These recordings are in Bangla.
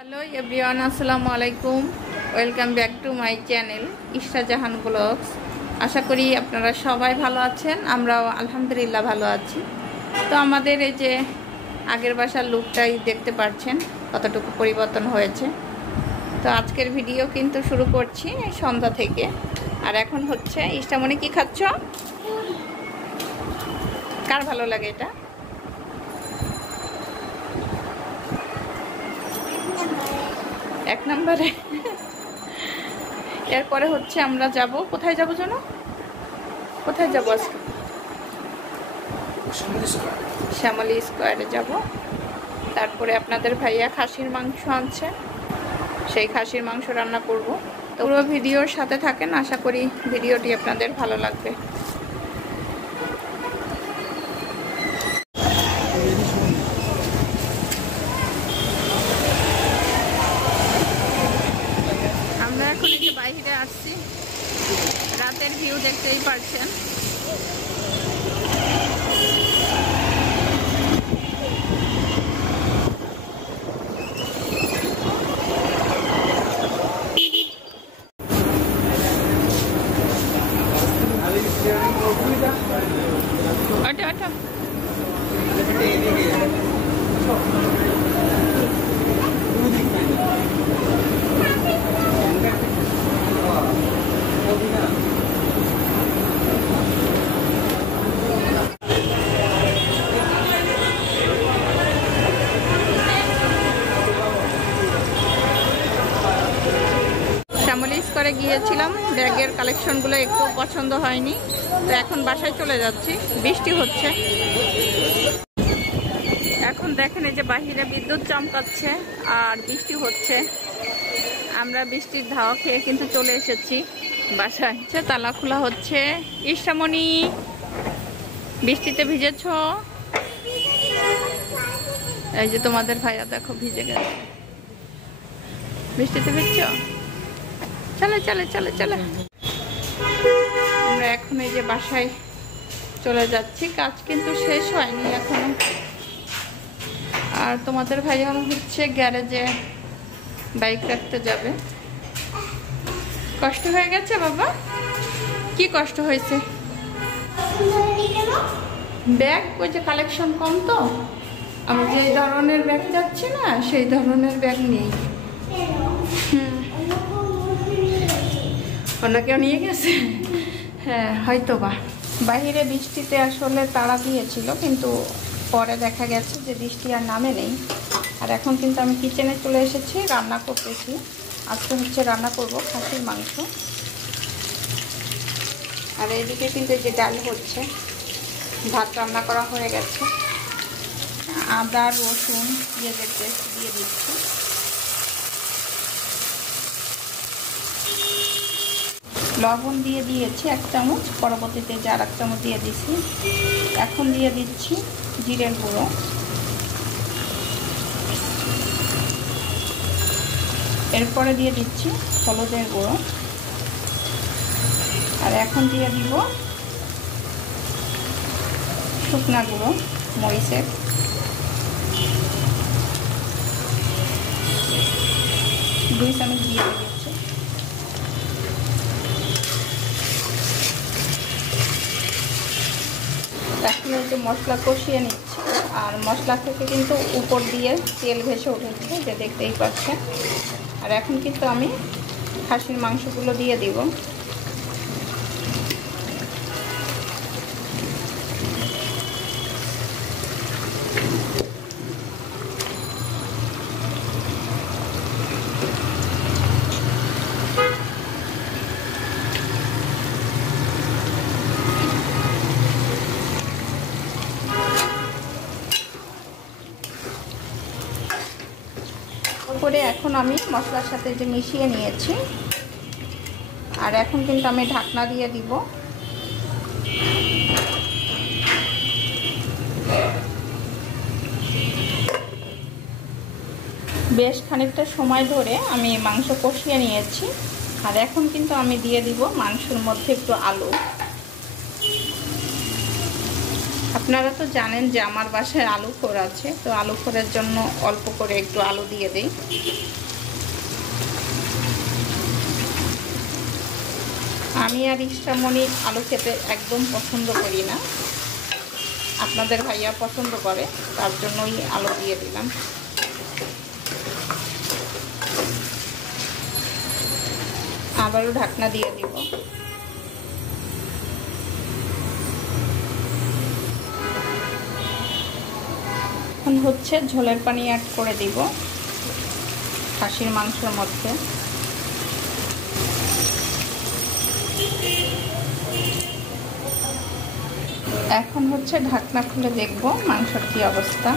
হ্যালো এভরিওয়ান, আসসালামু আলাইকুম। Welcome back to my channel Ishra Jahan vlogs. আশা করি আপনারা সবাই ভালো আছেন, আমরাও আলহামদুলিল্লাহ ভালো আছি। তো আমাদের এই যে আগের বাসার লুকটাই দেখতে পাচ্ছেন কতটুকু পরিবর্তন হয়েছে। তো আজকের ভিডিও কিন্তু শুরু করছি সন্ধ্যা থেকে। আর এখন হচ্ছে ইশরামণি কি খাচ্ছ? কার ভালো লাগে এটা? এক নম্বরে। এরপরে হচ্ছে আমরা যাব কোথায়, যাব জানো? কোথায় যাব আজকে? শ্যামলী স্কোয়ারে যাব। তারপরে আপনাদের ভাইয়া খাসির মাংস আনছে, সেই খাসির মাংস রান্না করব। তো পুরো ভিডিওর সাথে থাকেন, আশা করি ভিডিওটি আপনাদের ভালো লাগবে। আমরা এখন এই যে বাইরে আসছি, রাতের ভিউ দেখতেই পারছেন। শ্যামলী স্কোয়ারে গিয়েছিলাম, ব্যাগের কালেকশনগুলো একটু পছন্দ হয়নি, তো এখন বাসায় চলে যাচ্ছি। বৃষ্টি হচ্ছে, এখন দেখেন এই যে বাহিরে বিদ্যুৎ চমকাচ্ছে আর বৃষ্টি হচ্ছে। আমরা বৃষ্টির ধাওয়া খেয়ে কিন্তু চলে এসেছি বাসায়। তালা খোলা হচ্ছে। ইশরামণি, বৃষ্টিতে ভিজেছ? এই যে তোমাদের ভাইয়া দেখো ভিজে গেছে। বৃষ্টিতে ভিজছ? চলে চলে চলে চলে। আমরা এখন এই যে বাসায় চলে যাচ্ছি, কাজ কিন্তু শেষ হয়নি এখনো। আর তোমাদের ভাইয়া হচ্ছে গ্যারেজে বাইক রাখতে যাবে। কষ্ট হয়ে গেছে বাবা? কি কষ্ট হয়েছে? ব্যাগ ওই যে কালেকশন কম, তো আমি যে ধরনের ব্যাগ যাচ্ছি না সেই ধরনের ব্যাগ নেই। অন্য কেউ নিয়ে গেছে? হ্যাঁ হয়তো বা। বাহিরে বৃষ্টিতে আসলে তাড়া দিয়েছিল, কিন্তু পরে দেখা গেছে যে বৃষ্টি আর নামে নেই। আর এখন কিন্তু আমি কিচেনে চলে এসেছি, রান্না করতেছি। আজকে হচ্ছে রান্না করব খাসির মাংস। আর এইদিকে কিন্তু এই যে ডাল হচ্ছে, ভাত রান্না করা হয়ে গেছে। আদা রসুন পেঁয়াজের পেস্ট দিয়ে দিচ্ছি। লবণ দিয়ে দিয়েছি 1 চামচ, পরবর্তীতে যে আর 1 চামচ দিয়ে দিচ্ছি। এখন দিয়ে দিচ্ছি জিরের গুঁড়ো, এরপরে দিয়ে দিচ্ছি হলুদের গুঁড়ো, আর এখন দিয়ে দিব শুকনা গুঁড়ো মরিচের। দুই চামচ দিয়ে দিয়েছি। এখন হচ্ছে মশলা কষিয়ে নিচ্ছি। আর মশলা থেকে কিন্তু উপর দিয়ে তেল ভেসে উঠেছে, যে দেখতেই পাচ্ছেন। আর এখন কিন্তু আমি খাসির মাংসগুলো দিয়ে দিব। করে এখন আমি মশলার সাথে যে মিশিয়ে নিয়েছি। আর এখন কিন্তু আমি ঢাকনা দিয়ে দিব। বেশ খানিকটা সময় ধরে আমি মাংস কষিয়ে নিয়েছি। আর এখন কিন্তু আমি দিয়ে দিব মাংসের মধ্যে একটু আলু। আপনারা তো জানেন যে আমার বাসায় আলু খোর আছে, তো আলু খোরের জন্য অল্প করে একটু আলু দিয়ে দিই। আমি আর ইষ্টামণি আলু খেতে একদম পছন্দ করি না, আপনাদের ভাইয়া পছন্দ করে, তার জন্যই আলু দিয়ে দিলাম। আবারও ঢাকনা দিয়ে দিব। এখন হচ্ছে ঝোলের পানি অ্যাড করে দিব খাসির মাংসের মধ্যে। এখন হচ্ছে ঢাকনা খুলে দেখব মাংসের কি অবস্থা।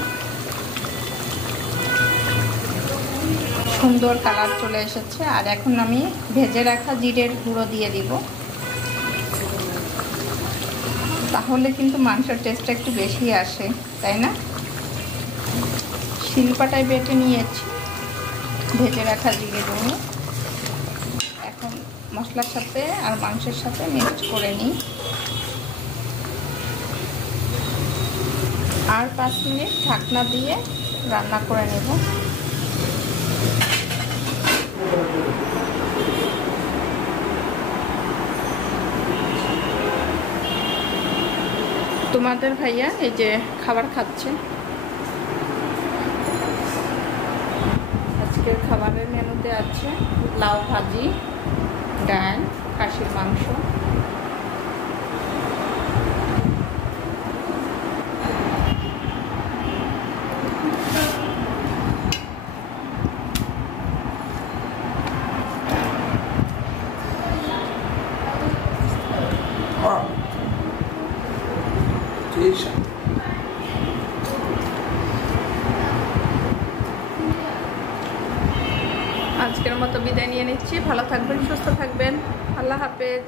সুন্দর কালার চলে এসেছে। আর এখন আমি ভেজে রাখা জিরের গুঁড়ো দিয়ে দিব, তাহলে কিন্তু মাংসের টেস্টটা একটু বেশি আসে, তাই না? শিলপাটায় বেটে নিয়েছি ভেজে রাখা জিরে গুঁড়ো। এখন মশলার সাথে আর মাংসের সাথে মিক্সড করে নিই। আর 5 মিনিট ঢাকনা দিয়ে রান্না করে নেব। তোমাদের ভাইয়া এই যে খাবার খাচ্ছে। আজকের খাবারের মেনুতে আছে লাউ ভাজি, ডাল, খাসির মাংস। আজকের মতো বিদায় নিয়ে নিচ্ছি। ভালো থাকবেন, সুস্থ থাকবেন। আল্লাহ হাফেজ।